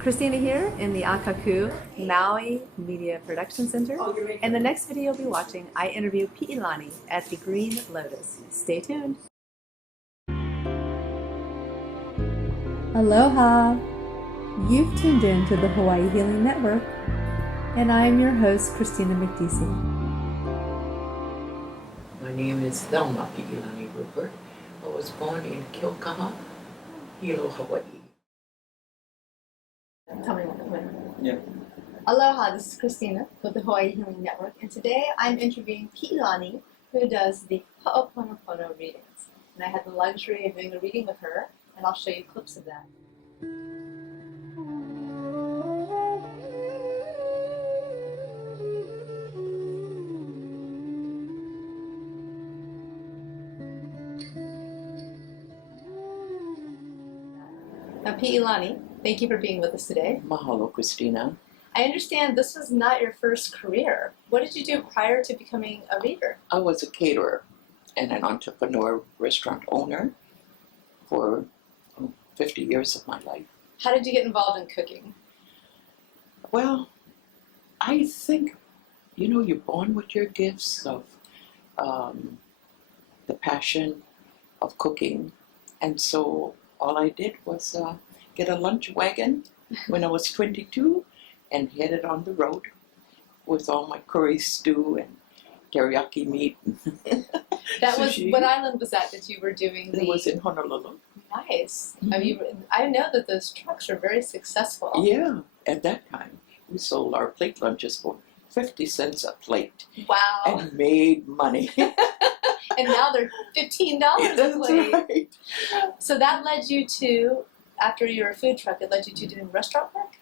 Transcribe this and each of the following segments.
Kristina here in the Akaku Maui Media Production Center. In the next video you'll be watching, I interview Pi'ilani at the Green Lotus. Stay tuned. Aloha! You've tuned in to the Hawaii Healing Network, and I am your host, Kristina Mekdeci. My name is Thelma Pi'ilani Rupert. I was born in Kilkaha, Hilo, Hawaii. Tell me when. Yeah. Aloha, this is Kristina with the Hawaii Healing Network, and today I'm interviewing Pi'ilani, who does the Ho'oponopono readings. And I had the luxury of doing a reading with her, and I'll show you clips of that. Now, Pi'ilani, thank you for being with us today. Mahalo, Kristina. I understand this was not your first career. What did you do prior to becoming a reader? I was a caterer and an entrepreneur, restaurant owner for 50 years of my life. How did you get involved in cooking? Well, I think, you're born with your gifts of the passion of cooking. And so all I did was get a lunch wagon when I was 22 and headed on the road with all my curry stew and teriyaki meat. That was, sushi. what island was that you were doing? It was in Honolulu. Nice. Mm-hmm. I know that those trucks are very successful. Yeah, at that time we sold our plate lunches for 50 cents a plate. Wow. And made money. And now they're $15 a plate. Right. So that led you to, after you were a food truck, it led you to doing restaurant work?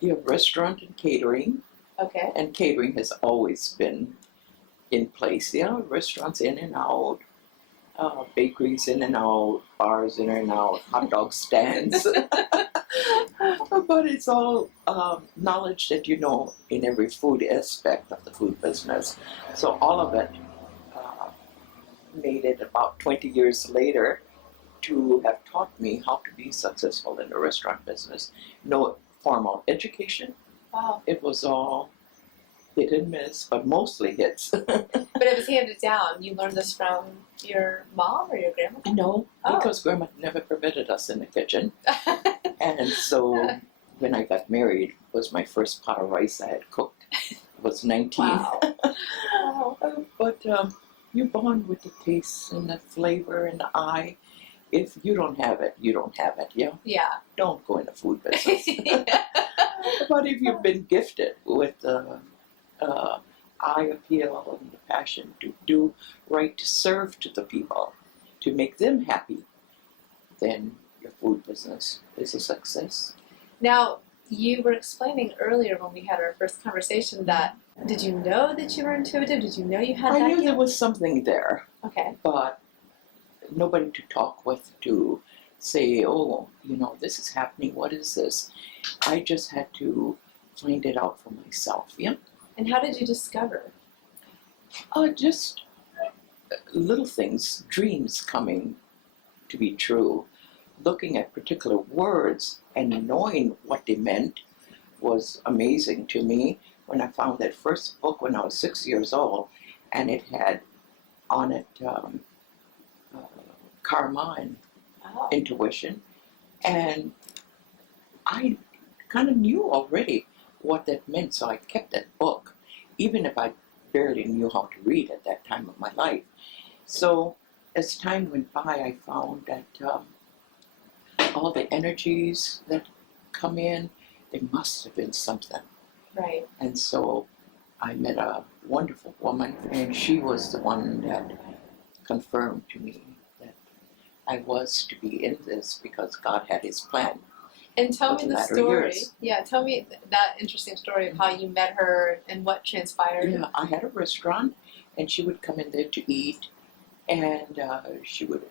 Yeah, restaurant and catering. Okay. And catering has always been in place. Restaurants in and out, bakeries in and out, bars in and out, hot dog stands. But it's all knowledge that you know in every food aspect of the food business. So all of it made it about 20 years later to have taught me how to be successful in the restaurant business. No formal education. Wow. It was all hit and miss, but mostly hits. But it was handed down. You learned this from your mom or your grandma? No, because Grandma never permitted us in the kitchen. And so when I got married, was my first pot of rice I had cooked. It was 19. Wow. Wow. But you're born with the taste and the flavor and the eye. If you don't have it, you don't have it. Yeah. Yeah. Don't go in the food business. But if you've been gifted with the eye appeal and the passion to do right, to serve to the people, to make them happy, then your food business is a success. Now, you were explaining earlier when we had our first conversation that, did you know that you were intuitive? Did you know you had that I knew gift? there was something there, Okay. but nobody to talk with to say, this is happening, what is this? I just had to find it out for myself, yeah? And how did you discover? Just little things, dreams coming to be true. Looking at particular words and knowing what they meant was amazing to me. When I found that first book when I was 6 years old, and it had on it karma and intuition, and I kind of knew already what that meant, so I kept that book, even if I barely knew how to read at that time of my life. So as time went by, I found that all the energies that come in, there must have been something. Right. And so I met a wonderful woman, and she was the one that confirmed to me that I was to be in this because God had his plan. And tell me the story. Years. Yeah, tell me that interesting story of how you met her and what transpired. Yeah, I had a restaurant, and she would come in there to eat, and she would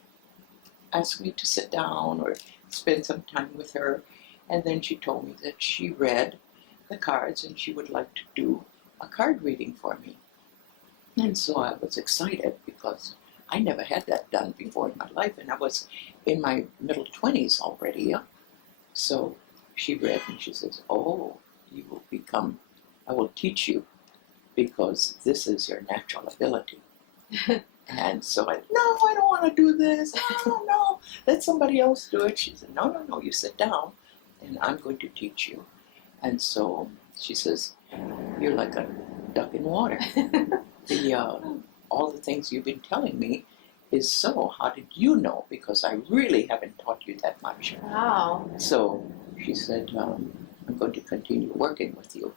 ask me to sit down or spend some time with her. And then she told me that she read the cards and she would like to do a card reading for me. And so I was excited because I never had that done before in my life, and I was in my middle 20s already. So she read and she says, "Oh, you will become, I will teach you because this is your natural ability." And so no, I don't want to do this. No, let somebody else do it. She said, no, you sit down and I'm going to teach you. And so she says, "You're like a duck in water. All the things you've been telling me is so. How did you know? Because I really haven't taught you that much." Wow. So she said, "I'm going to continue working with you."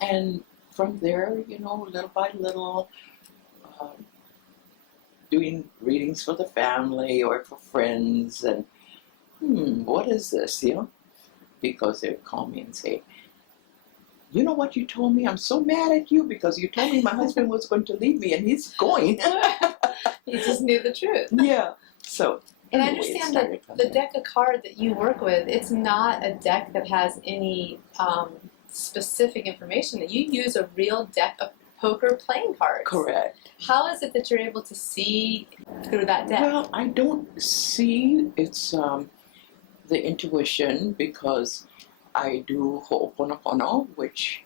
And from there, little by little, doing readings for the family or for friends, and what is this, Because they would call me and say, "You know what you told me? I'm so mad at you because you told me my husband was going to leave me and he's going." You just knew the truth. Yeah. So, and anyway, I understand that the deck of cards that you work with, it's not a deck that has any specific information. That you use a real deck of poker playing cards. Correct. How is it that you're able to see through that deck? Well, I don't see. It's the intuition, because I do Ho'oponopono, which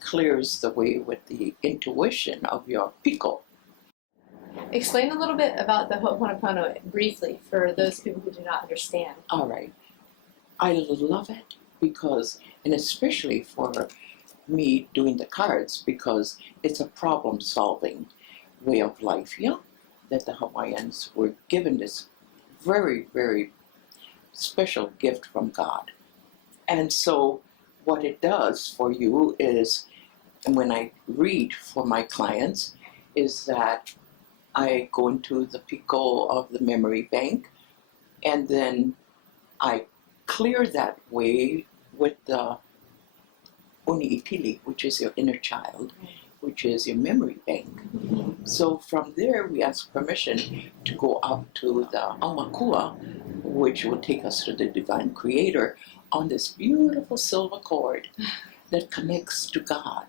clears the way with the intuition of your piko. Explain a little bit about the Ho'oponopono briefly for those people who do not understand. All right. I love it because, and especially for me doing the cards, because it's a problem-solving way of life, that the Hawaiians were given this very, very special gift from God. And so what it does for you is, and when I read for my clients, is that I go into the piko of the memory bank, and then I clear that way with the Uni'ipili, which is your inner child, which is your memory bank. So from there, we ask permission to go up to the Aumakua, which will take us to the Divine Creator on this beautiful silver cord that connects to God.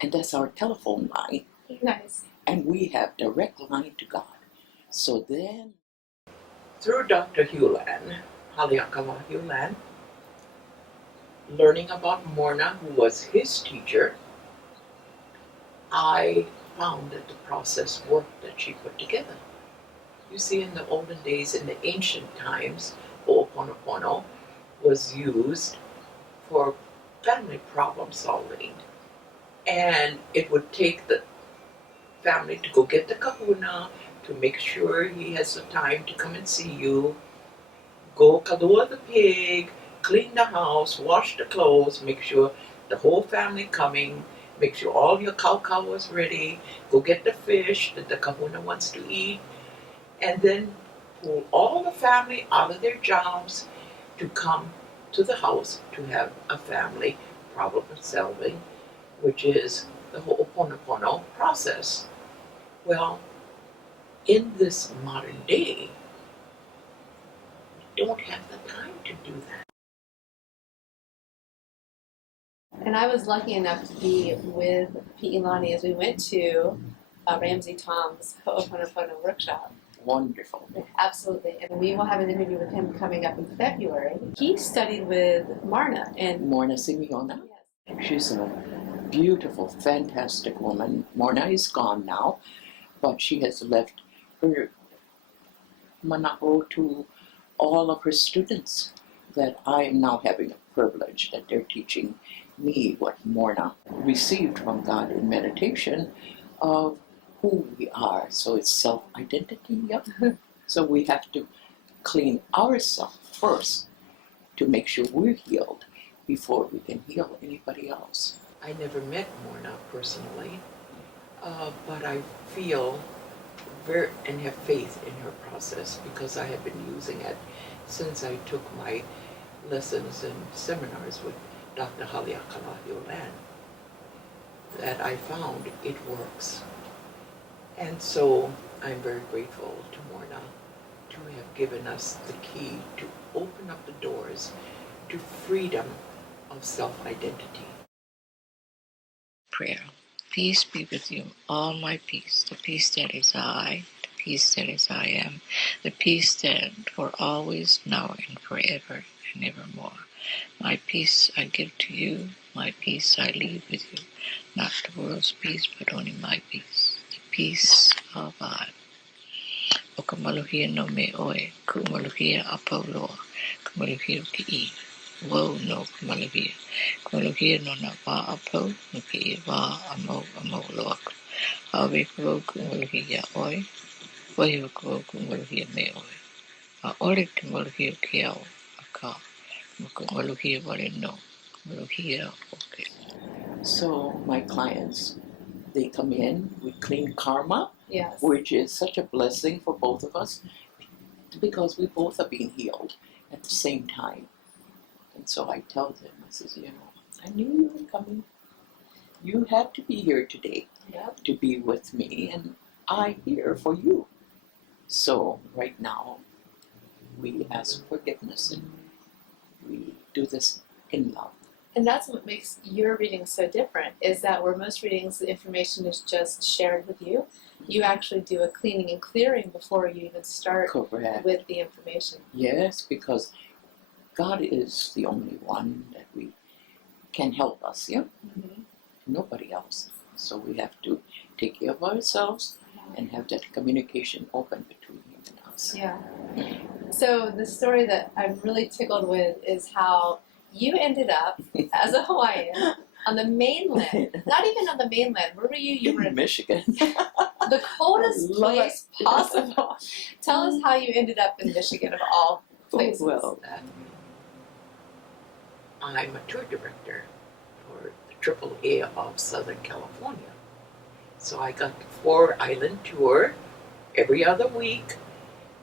And that's our telephone line. Nice. And we have direct line to God. So then, through Dr. Hulan, Haleakala Hulan, learning about Morna, who was his teacher, I found that the process worked that she put together. You see, in the olden days, in the ancient times, Ho'oponopono was used for family problem solving. And it would take the family to go get the kahuna, to make sure he has the time to come and see you, go kadua the pig, clean the house, wash the clothes, make sure the whole family coming, make sure all your cow was ready, go get the fish that the kahuna wants to eat, and then pull all the family out of their jobs to come to the house to have a family problem solving, which is the Ho'oponopono process. Well, in this modern day, we don't have the time to do that. And I was lucky enough to be with Pi'ilani as we went to Ramsey Tom's Ho'oponopono workshop. Wonderful. Absolutely. And we will have an interview with him coming up in February. He studied with Marna. And Morna Simeona. Yes. She's a beautiful, fantastic woman. Morna is gone now, but she has left her mana'o to all of her students, that I am now having a privilege that they're teaching me what Morna received from God in meditation of who we are. So it's self-identity. Yep. So we have to clean ourselves first to make sure we're healed before we can heal anybody else. I never met Morna personally, but I feel very and have faith in her process, because I have been using it since I took my lessons and seminars with Dr. Haleakala Hulan, that I found it works. And so I'm very grateful to Morna to have given us the key to open up the doors to freedom of self-identity. Prayer. Peace be with you, all my peace, the peace that is I, the peace that is I am, the peace that for always, now, and forever. and evermore. My peace I give to you, my peace I leave with you. Not the world's peace, but only my peace. The peace of God. O ka maluhia no me oe, ku maluhia a pauloa, ku maluhia ki I. Wau no ku maluhia. Ku maluhia no na wā a pau, no ki I wā a mau loa. Hawe ku wau ku maluhia oe, wahi ku wau ku maluhia me oe. A ore te maluhia ki au a ka. Ku maluhia wale no, ku maluhia oke. So my clients, they come in, we clean karma, Yes. which is such a blessing for both of us because we both are being healed at the same time. And so I tell them, I says, I knew you were coming. You had to be here today Yep. to be with me, and I'm here for you. So right now, we ask forgiveness and we do this in love. And that's what makes your reading so different, is that where most readings, the information is just shared with you. You actually do a cleaning and clearing before you even start Correct. with the information. Yes, because God is the only one that we can help us, yeah? Mm-hmm. Nobody else. So we have to take care of ourselves and have that communication open between Him and us. Yeah. So the story that I'm really tickled with is how you ended up as a Hawaiian on the mainland. Not even on the mainland. Where were you? You were in Michigan. the coldest I love place it. possible. Tell us how you ended up in Michigan of all places. Well, I'm a tour director for the AAA of Southern California. So I got the 4-island tour every other week,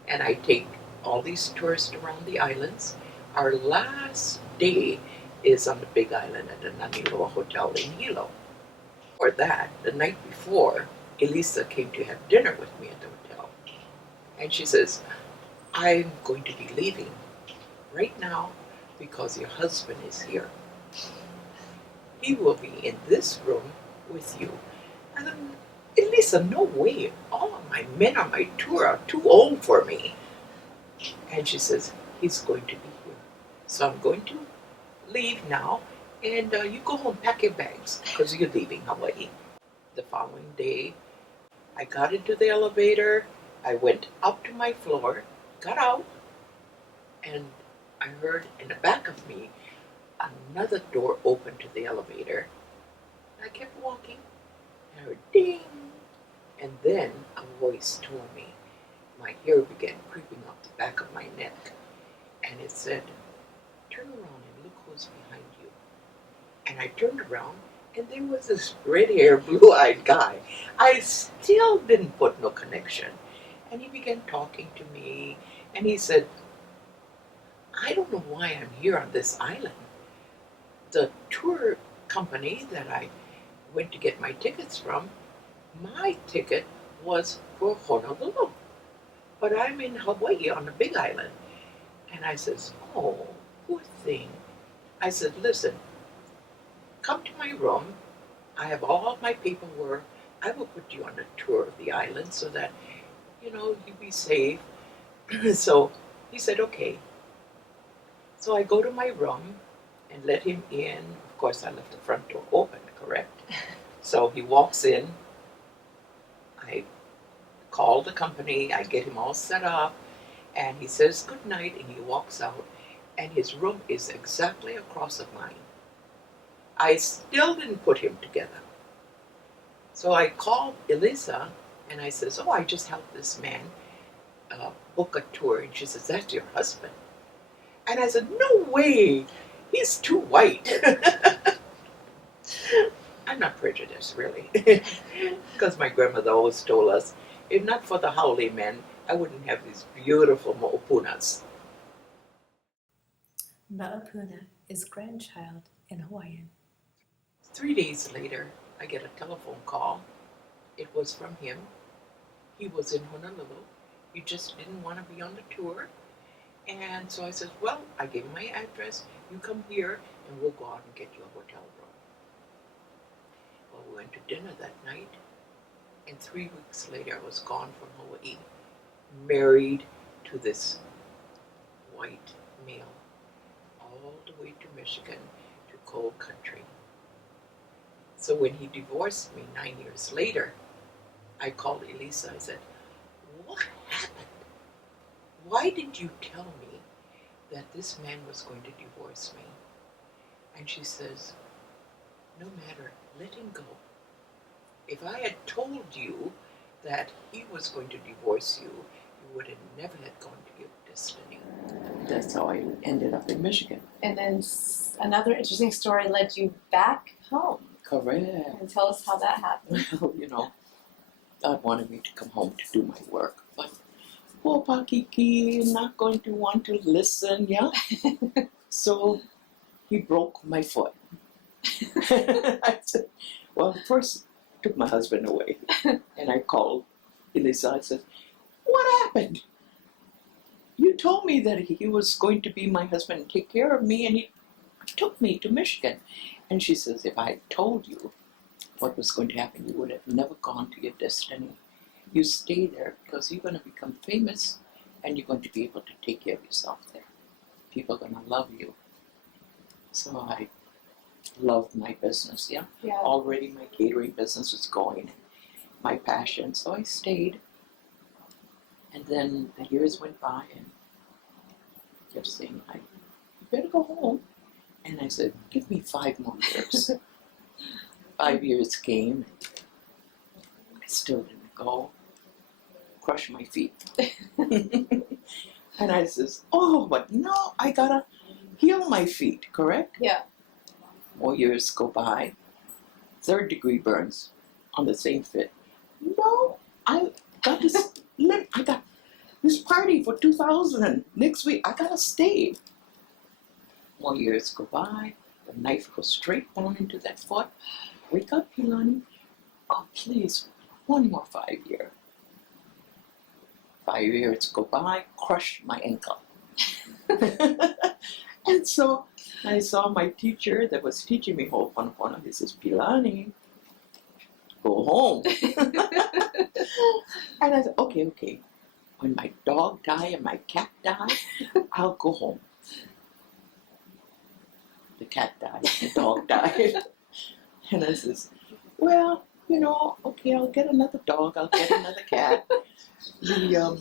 and I take all these tourists around the islands. Our last day is on the Big Island at the Naniloa Hotel in Hilo. For that, the night before, Elisa came to have dinner with me at the hotel. And she says, I'm going to be leaving right now because your husband is here. He will be in this room with you. And then, Elisa, no way. All of my men on my tour are too old for me. And she says, he's going to be here. So I'm going to leave now, and you go home, pack your bags, because you're leaving Hawaii. The following day, I got into the elevator, I went up to my floor, got out, and I heard in the back of me another door open to the elevator. I kept walking, and I heard ding, and then a voice told me. My hair began creeping up the back of my neck, and it said, turn around and look who's behind you. And I turned around, and there was this red-haired, blue-eyed guy. I still didn't put no connection. And he began talking to me, and he said, I don't know why I'm here on this island. The tour company that I went to get my tickets from, my ticket was for Honolulu. But I'm in Hawaii on the Big Island. And I says, oh, poor thing. I said, listen, come to my room. I have all of my paperwork. I will put you on a tour of the island so that, you be safe. So he said, okay. So I go to my room and let him in. Of course, I left the front door open, correct? So he walks in. I call the company. I get him all set up. And he says good night, and he walks out. And his room is exactly across of mine. I still didn't put him together. So I called Elisa, and I says, oh, I just helped this man book a tour. And she says, that's your husband. And I said, no way, he's too white. I'm not prejudiced, really. Because my grandmother always told us, if not for the haole men, I wouldn't have these beautiful mo'opunas. Ma'opuna is grandchild in Hawaiian. 3 days later, I get a telephone call. It was from him. He was in Honolulu. He just didn't want to be on the tour. And so I said, well, I gave him my address. You come here, and we'll go out and get you a hotel room. Well, we went to dinner that night. And 3 weeks later, I was gone from Hawaii, married to this white male. all the way to Michigan to coal country. So when he divorced me 9 years later, I called Elisa. I said, what happened? Why did you tell me that this man was going to divorce me? And she says, no matter, let him go. If I had told you that he was going to divorce you, you would have never had gone to your destiny. That's how I ended up in Michigan. And then another interesting story led you back home. Correct. And tell us how that happened. Well, you know, God wanted me to come home to do my work, but poor Pakiki not going to want to listen, yeah? So he broke my foot. I said, well, first took my husband away, and I called Elisa. I said, what happened? You told me that he was going to be my husband and take care of me, and he took me to Michigan. And she says, if I had told you what was going to happen, you would have never gone to your destiny. You stay there because you're going to become famous and you're going to be able to take care of yourself there. People are going to love you. So I loved my business, yeah. Already my catering business was going, my passion, so I stayed. And then the years went by and kept saying, you better go home. And I said, give me 5 more years. 5 years came, I still didn't go. Crushed my feet. And I says, oh, but no, I gotta heal my feet, correct? Yeah. More years go by. 3rd degree burns on the same foot. No, I got this I got this party for 2000 next week. I gotta stay. More years go by. The knife goes straight down into that foot. Wake up, Pilani. Oh, please, 1 more 5 year. 5 years go by, crushed my ankle. And so I saw my teacher that was teaching me Ho'oponopono. He says, Pilani, go home. And I said, okay. When my dog die and my cat die, I'll go home. The cat died, the dog died. And I says, well, you know, okay, I'll get another dog, I'll get another cat. The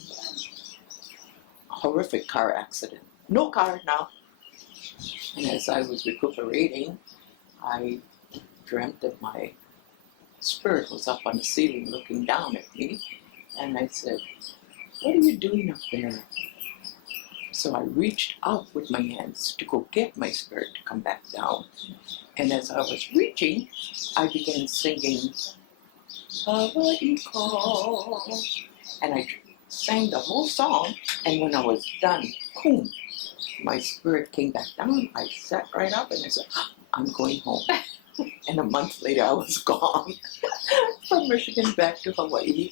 horrific car accident. No car now. And as I was recuperating, I dreamt that my spirit was up on the ceiling looking down at me. And I said, what are you doing up there? So I reached out with my hands to go get my spirit to come back down. And as I was reaching, I began singing, Hawaii call. And I sang the whole song, and when I was done, boom, my spirit came back down. I sat right up and I said, I'm going home. And a month later, I was gone from Michigan back to Hawaii.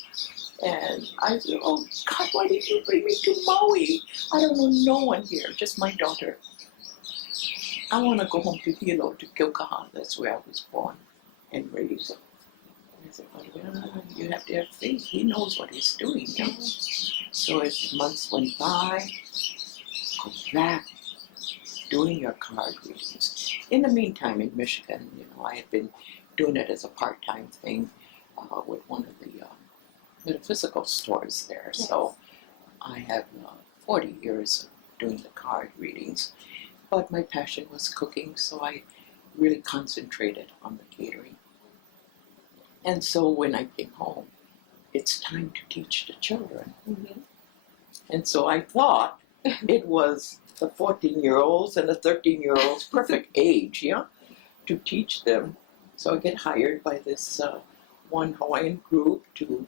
And I said, oh God, why did you bring me to Maui? I don't know no one here, just my daughter. I want to go home to Hilo, to Kilkaha. That's where I was born and raised. I said, well, you have to have faith. He knows what he's doing. You know? So as months went by, go back doing your card readings. In the meantime, in Michigan, you know, I had been doing it as a part-time thing with one of the metaphysical stores there. Yes. So I have 40 years of doing the card readings. But my passion was cooking, so I really concentrated on the catering. And so when I came home, it's time to teach the children. Mm-hmm. And so I thought it was the 14-year-olds and the 13-year-olds perfect age, yeah, to teach them. So I get hired by this one Hawaiian group to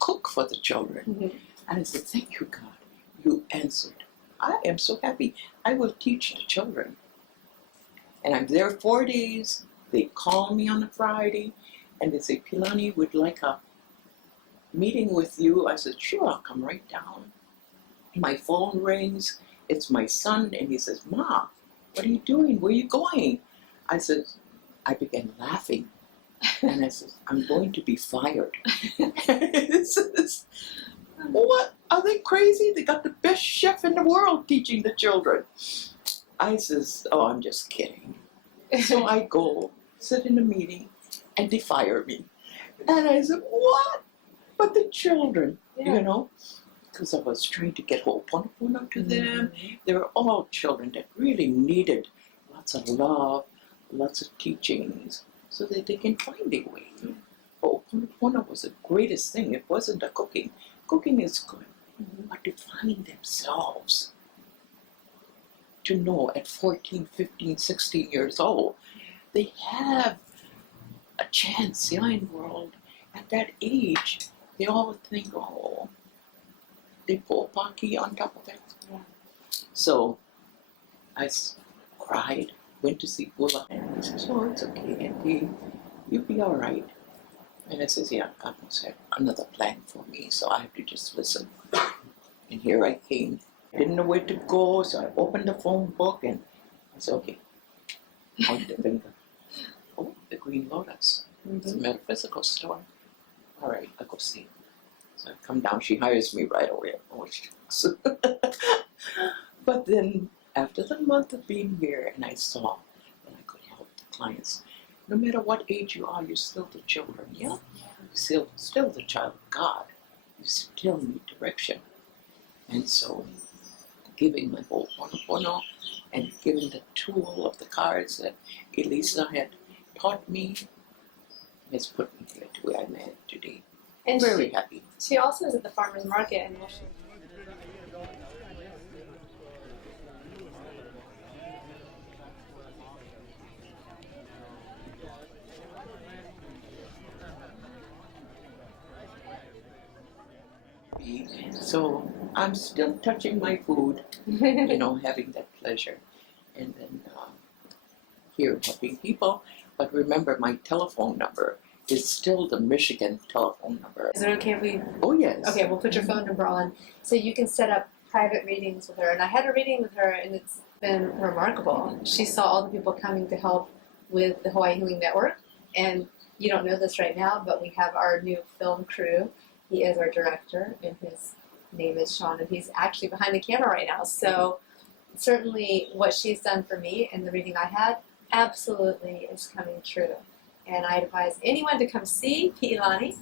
cook for the children. Mm-hmm. And I said, thank you, God, you answered. I am so happy. I will teach the children. And I'm there 4 days. They call me on a Friday, and they say, Pilani, we'd like a meeting with you. I said, sure, I'll come right down. My phone rings. It's my son, and he says, Ma, what are you doing? Where are you going? I said, I began laughing. And I said, I'm going to be fired. He says, what? Are they crazy? They got the best chef in the world teaching the children. I says, oh, I'm just kidding. So I go, sit in a meeting, and they fire me. And I said, what? But the children, you know, because I was trying to get Ho'oponopono to them. They were all children that really needed lots of love, lots of teachings, so that they can find their way. Ho'oponopono was the greatest thing. It wasn't the cooking. Cooking is good, but to find themselves, to know at 14, 15, 16 years old, they have a chance in the world. At that age, they all think, oh, they pour paki on top of it. Yeah. So I cried, went to see Bula, and he says, oh, it's okay, Auntie, you'll be all right. And I says, yeah, God must have another plan for me, so I have to just listen. And here I came. Didn't know where to go, so I opened the phone book and I said, okay, point the finger. Oh, the Green Lotus. It's a metaphysical store. All right, I'll go see. So I come down, she hires me right away. Oh, shucks. But then, after the month of being here, and I saw that I could help the clients, no matter what age you are, you're still the children, yeah? You're still the child of God. You still need direction. And so, giving my Ho'oponopono and giving the tool of the cards that Elisa had taught me has put me here to where I'm at today. And Very happy. she also is at the farmer's market and So I'm still touching my food, you know, having that pleasure. And then here helping people. But remember, my telephone number is still the Michigan telephone number. Is it okay if we... Oh, yes. Okay, we'll put your phone number on so you can set up private readings with her. And I had a reading with her and it's been remarkable. She saw all the people coming to help with the Hawaii Healing Network. And you don't know this right now, but we have our new film crew. He is our director and his name is Sean and he's actually behind the camera right now. So certainly what she's done for me in the reading I had absolutely is coming true. And I advise anyone to come see Pi'ilani,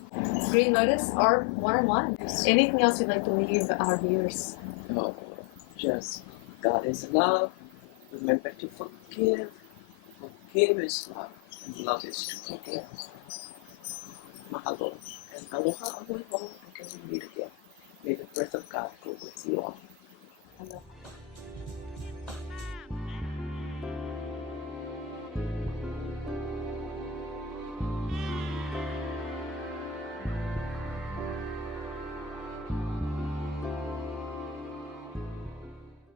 Green Lotus, or one-on-one. Anything else you'd like to leave our viewers? Oh, just God is love. Remember to forgive. Forgive is love, and love is to forgive. Mahalo. And aloha, aloha, until we meet again. May the breath of God go with you all. Aloha.